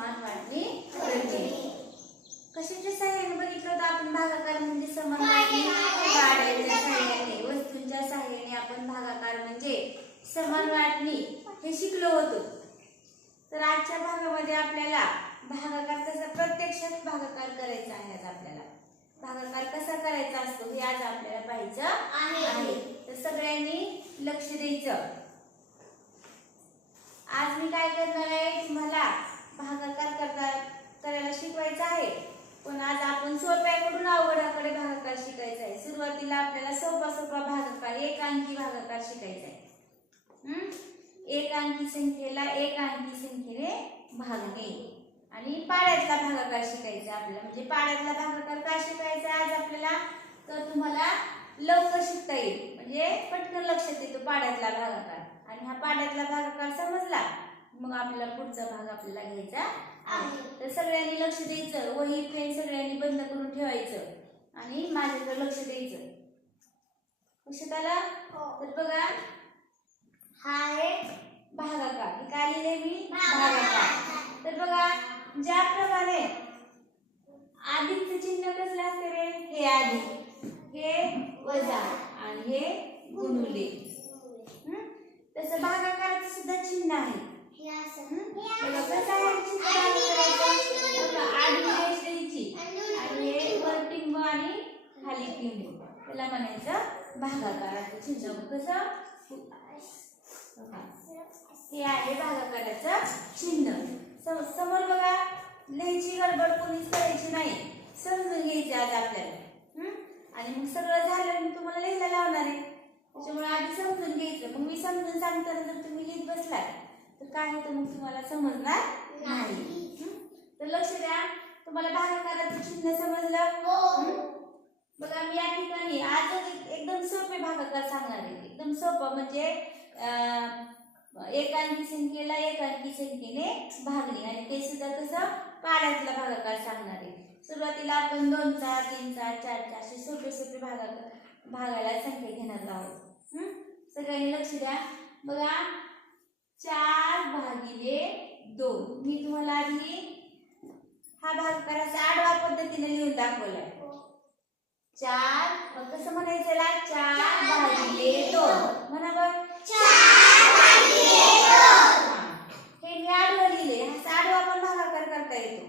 समान वाटणी कशाच्या साह्याने बघितलं होतं आपण भागाकार म्हणजे समान वाटणी काढायच्या साह्याने. वस्तूंच्या साह्याने आपण भागाकार म्हणजे समान वाटणी हे शिकलो होतो. तर आजच्या भागामध्ये आपल्याला भागाकार कसा प्रत्यक्षात भागाकार करायचा आहे आज आपल्याला? भागाकार कसा करायचा असतो हे आज आपल्याला पाहायचं आहे. तर सगळ्यांनी लक्ष द्यायचं. आज मी काय करणार आहे? तुम्हाला भागाकार करता करायला शिकवायचं आहे. पण आज आपण सोप्याकडून अवघडाकडे भागाकार शिकायचा आहे. सुरुवातीला आपल्याला सोपा सोपा भागाकार एक अंकी भागाकार शिकायचा आहे. एक अंकी संख्येला एक अंकी संख्येने भागणे आणि पाड्यातला भागाकार शिकायचा आपल्याला. म्हणजे पाड्यातला भागाकार का शिकायचा आज आपल्याला तर तुम्हाला लवकर शिकता येईल. म्हणजे पटकन लक्षात येतो पाड्यातला भागाकार. आणि हा पाड्यातला भागाकार समजला? मग आपल्याला पुढचा भाग आपल्याला घ्यायचा आहे. तर सगळ्यांनी लक्ष द्यायचं. वही पेन सगळ्यांनी बंद करून ठेवायचं. आणि माझ्याकडे लक्ष द्यायचं. लक्षात आलं तर बघा हा आहे भागाकार. हे काय लिहिलंय मी भागाकार. तर बघा ज्याप्रमाणे अधिकचं चिन्ह कसलं असते रे? हे अधिक हे वजा आणि हे गुणुले. हं? तसं भागाकाराचं सुद्धा चिन्ह आहे. हं? आडवी द्यायची आणि हे वर आणि खाली टिंब त्याला म्हणायचं भागाकाराचं चिन्ह कसं हे आहे भागाकाराचं चिन्ह सम- समोर बघा लिहायची गडबड कोणीच करायची नाही समजून घ्यायची आज आपल्याला आणि मग सगळं झालं मी तुम्हाला लिहायला लावणार आहे त्याच्यामुळे आधी समजून घ्यायचं मग मी समजून सांगताना जर तुम्ही लिहित बसलात तर काय होतं मग तुम्हाला समजणार नाही? तर लक्ष द्या. तुम्हाला भागाकाराचं चिन्ह समजलं? हं? बघा मी या ठिकाणी आज एक- एकदम सोपे भागाकार सांगणार आहे. एकदम सोपं म्हणजे एकांकी संख्येला एकांकी संख्येने भागणे. आणि ते सुद्धा कसं पाड्यातला भागाकार सांगणार आहे. सुरुवातीला आपण दोनचा तीनचा चारचा असे सोपे सोपे भागाकार भागायला संख्या घेणार आहोत? सगळ्यांनी लक्ष द्या. बघा चार भागिले दोन. मी तुम्हाला आधी हा भागाकाराचा आडवा पद्धतीने लिहून दाखवलाय. चार मग कसं म्हणायचं याला? चार भागिले दोन. म्हणा बघ हे. मी आडवं लिहिले. हा आडवा पण भागाकार करता येतो.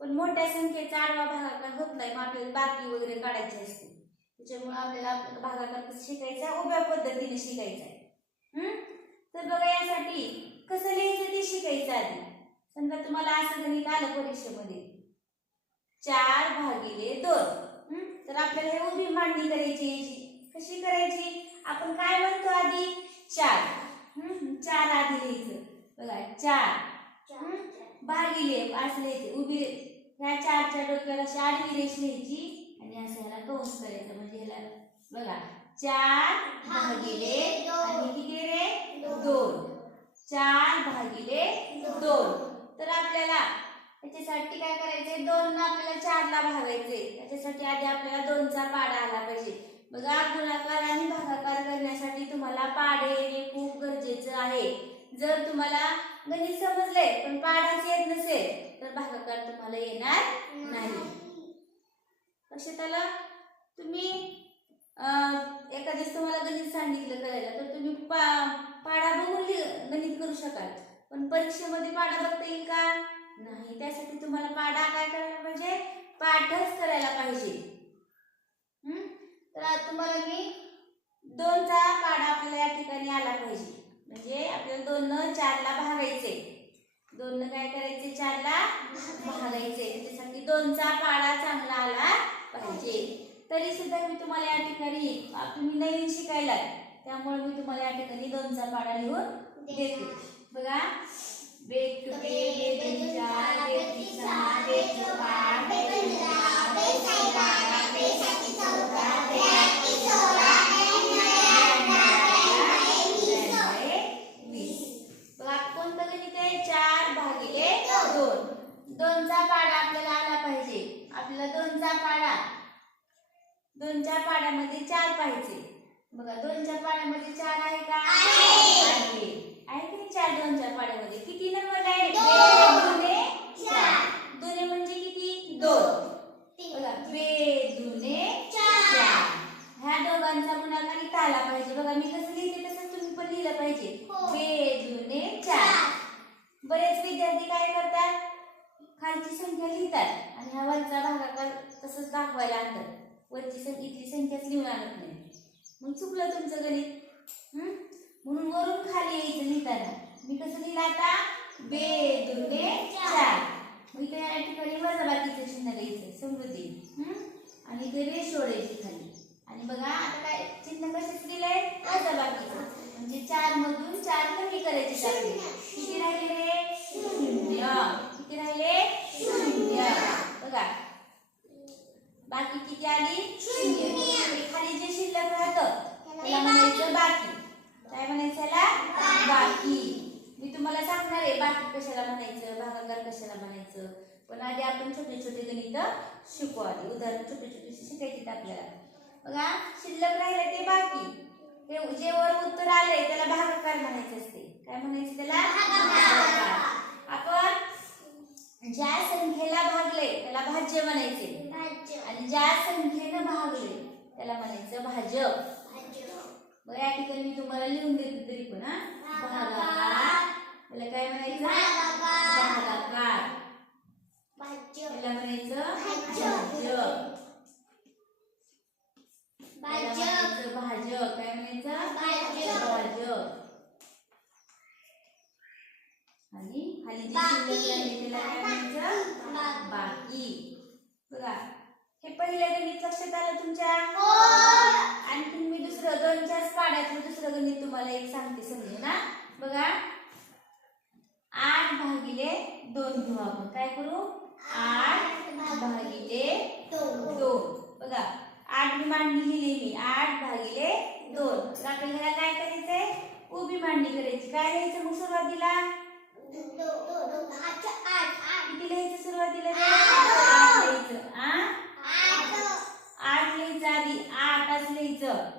पण मोठ्या संख्येचा आडवा भागाकार होत नाही. मग आपल्याला बाकी वगैरे काढायची असते. त्याच्यामुळे आपल्याला भागाकार कसं शिकायचा? उभ्या पद्धतीने शिकायचा आहे? तर बघा यासाठी कसं लिहायचं ते शिकायचं आधी. समजा तुम्हाला असं गणित आलं परीक्षेमध्ये. चार भागिले दोन. तर आपल्याला हे उभी मांडणी करायची याची कशी करायची? आपण काय म्हणतो आधी? चार. चार आधी लिहायचं. बघा चार. भागिले असं लिहायचे. उभी ह्या चारच्या डोक्याला अशी आडवी रेष लिहायची आणि असं ह्याला कंस करायचं म्हणजे ह्याला. बघा. चार भागिले आणि किती रे? दोन. चार भागिले दोन. तर आपल्याला त्याच्यासाठी काय करायचंय? दोन आपल्याला चारला भागायचे त्याच्यासाठी आधी आपल्याला दोनचा पाडा आला पाहिजे. बघा गुणाकार आणि भागाकार करण्यासाठी तुम्हाला पाडे येणे खूप गरजेचं आहे. जर तुम्हाला गणित समजले पण पाडाच येत नसेल तर भागाकार तुम्हाला येणार नाही. लक्षात आलं? तुम्ही एखाद्याच तुम्हाला गणित सांगितलं करायला तर तुम्ही पा पाडा बघून गणित करू शकाल. पण परीक्षेमध्ये पाडा बघता येईल का? नाही. त्यासाठी तुम्हाला पाडा काय करायला पाहिजे? पाठच करायला पाहिजे. तर तुम्हाला मी दोनचा पाडा आपल्याला या ठिकाणी आला पाहिजे. म्हणजे आपल्याला दोन चारला भागायचे. दोन काय करायचे? चारला भागायचे. त्याच्यासाठी दोनचा पाडा चांगला आला पाहिजे. तरी सुद्धा मी तुम्हाला या ठिकाणी तुम्ही नवीन शिकायला त्यामुळे मी तुम्हाला या ठिकाणी दोनचा पाडा लिहून देते. बघा. बेट टू चार पाहिजे. बघा दोनच्या पाण्यामध्ये चार आहे का? आहे. आहे. की चार दोन चार पाण्यामध्ये? किती नंबर आहे? दोने. म्हणजे किती? दोन. बघा वे दुने चार. ह्या दोघांचा गुणाकार इथं आला पाहिजे. बघा मी कसं लिहिते तसं तुम्ही पण लिहिलं पाहिजे. हो. वे दुने चार. बरेच विद्यार्थी काय करतात? खालची संख्या लिहितात आणि हा वरचा भागाकार तसंच दाखवायला आणतात. वरची संख्या इथली संख्याच लिहून आणत नाही. मग चुकलं तुमचं गणित. म्हणून वरून खाली यायचं लिहिताना मी कसं लिहिलं आता? बे दुने चार. मग इथे या ठिकाणी वजाबाकीचं चिन्ह द्यायचं समृद्धी. आणि इथे रेष ओढायची खाली. आणि बघा आता काय चिन्ह कशाच दिलंय? वजाबाकीचं. म्हणजे चार मधून चार कमी करायचे चालले किती राहिले? शून्य. किती राहिले शून्य बघा बाकी किती आली शून्य. खाली जे शिल्लक राहतं त्याला म्हणायचं बाकी. काय म्हणायचं बाकी. मी तुम्हाला सांगणार आहे बाकी कशाला म्हणायचं भागाकार कशाला म्हणायचं. पण आधी आपण छोटे छोटे गणित शिकू आधी उदाहरण छोटे छोटे शिकायचे आपल्याला. बघा शिल्लक राहिलं ते बाकी. हे जे वर उत्तर आलंय त्याला भागाकार म्हणायचे असते. काय म्हणायचे त्याला? आपण ज्या संख्येला भागले त्याला भाज्य म्हणायचे. आणि ज्या संख्येनं भागले त्याला म्हणायचं भाज्य. मग या ठिकाणी मी तुम्हाला लिहून देते तरी पण हा. भागाकार. त्याला काय म्हणायचं? भागाकार त्याला म्हणायचं भाज्य त्याला म्हणायचं भाज्य काय म्हणायचं भाज्य. भाज्य आणि खाली जी बाकी. शिल्लक राहिली त्याला काय म्हणायचं बाकी बघा हे पहिलं गणित लक्षात आलं तुमच्या आणखी मी दुसरं दोनच्याच गणित तुम्हाला एक सांगते समजेल ना बघा. आठ भागिले दोन घेऊ आपण. काय करू? आठ भागिले दोन. बघा. आठ मी मांडणी लिहिली मी. आठ भागिले दोन. तर आपल्याला काय करायचंय? उभी मांडणी करायची. काय लिहायचं मग सुरुवातीला? किती लिहायचं सुरुवातीला ते? आठ लिहायचं आ आठ लिहायचं आधी आठच लिहायचं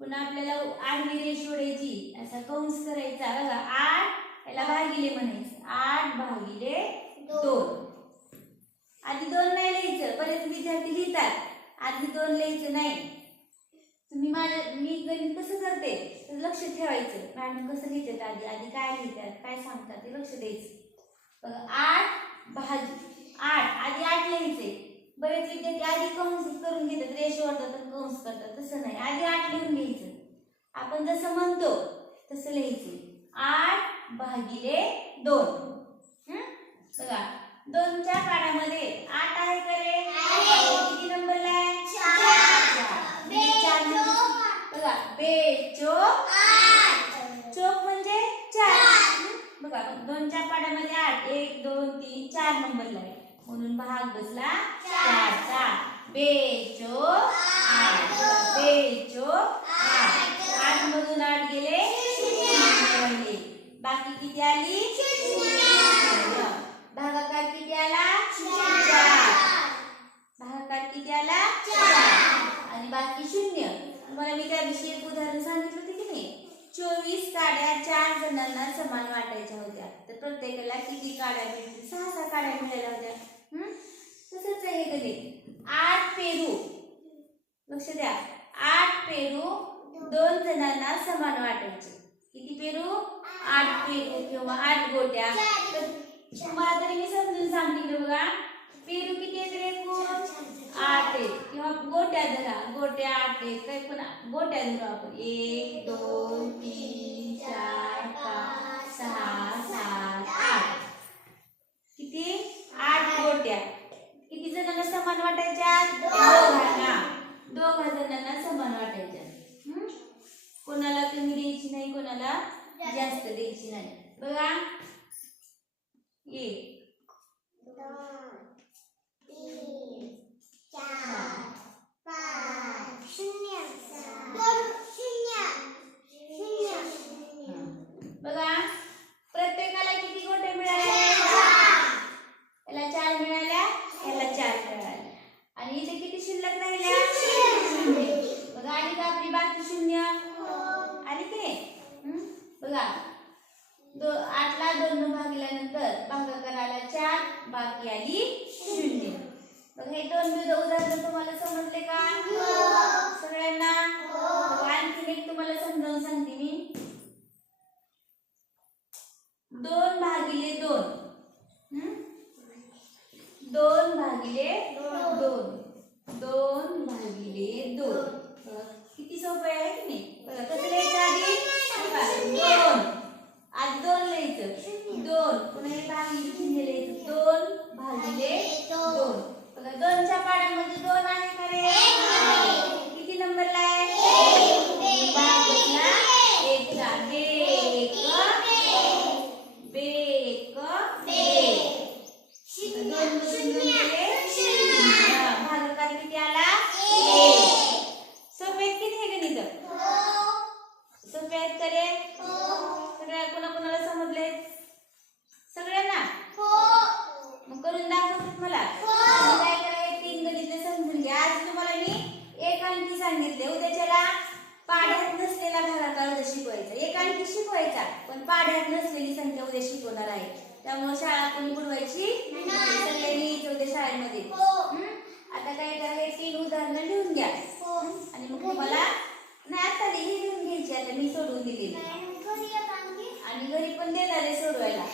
पुन्हा आपल्याला आडवी रेष ओढायची असा कंस करायचा. बघा आठ याला भागिले म्हणायचं. आठ भागिले दोन. आधी दोन नाही लिहायचं बरेच विद्यार्थी लिहितात. आधी दोन लिहायचं नाही. तुम्ही माझ्या मी गणित कसं करते? तर लक्ष ठेवायचं. मॅडम कसं लिहितात आधी? आधी काय लिहितात? काय सांगतात? ते लक्ष द्यायचं. बघा आठ भाजी आठ. आधी आठ लिहायचे. बरेच विद्यार्थी आधी कंस करून घेतात रेष ओढतात आणि कंस करतात. तसं नाही. आधी आठ लिहून घ्यायचं. आपण जसं म्हणतो तसं लिहायचे. आठ भागिले दोन. हं? बघा. दोनच्या पाड्यामध्ये आठ आहे का रे. किती नंबरला आहे. म्हणजे? बघा. बेचो. चोक म्हणजे चार? बघा. दोनच्या पाड्यामध्ये आठ. एक दोन तीन चार नंबरला आहे. म्हणून भाग बसला. चारचा बेचो आठ. बेचो आठ. आठ. मधून आठ गेले. शून्य. बाकी किती आली. भागाकार किती आला? भागाकार किती आला? आणि बाकी शून्य. तुम्हाला मी त्या दिवशी एक उदाहरण सांगितलं होतं की नाही? चोवीस काड्या चार जणांना समान वाटायच्या होत्या. तर प्रत्येकाला किती काड्या मिळतील सहा सहा काड्या मिळाल्या होत्या हं? तसंच आहे हे गणित आठ पेरू लक्ष द्या आठ पेरू दोन जणांना समान वाटायचे. किती पेरू? आठ पेरू किंवा आठ गोट्या. तुम्हाला तरी मी समजून सांगितलं बघा. पेरू किती आहेत रे एकूण? आठ आहेत. किंवा गोट्या धरा. गोट्या आठ आहेत. काही पण गोट्या धरू आपण. एक दोन भाग दो आठला दोन भागल्यानंतर भागाकाराला चार बाकी आली शून्य. बघ हे दोन बिंदू उदाहरण तुम्हाला समजले का? हो. सगळ्यांना? आणखीन एक तुम्हाला समजावून सांगते मी. दोन भागिले दोन. दोन भागिले दोन. दोन भागिले दोन. किती सोपे आहे की नाही? कसं लिहायचं दोन. आज दोन लिहायचं. दोन. पुन्हा भागिले शून्य दोन दोन. भागिले दोन. बघा दोनच्या पाण्यामध्ये दोन आहे का रे? किती नंबर लाय पाढ्यात नसलेली संख्या उद्या शिकवणार आहे त्यामुळे शाळा कोणी बुडवायची? उद्या शाळेमध्ये. आता काय करायला तीन उदाहरणं लिहून घ्या. आणि मग तुम्हाला नाही आता ही लिहून घ्यायची. आता मी सोडवून दिली आणि घरी पण देणार आहे सोडवायला.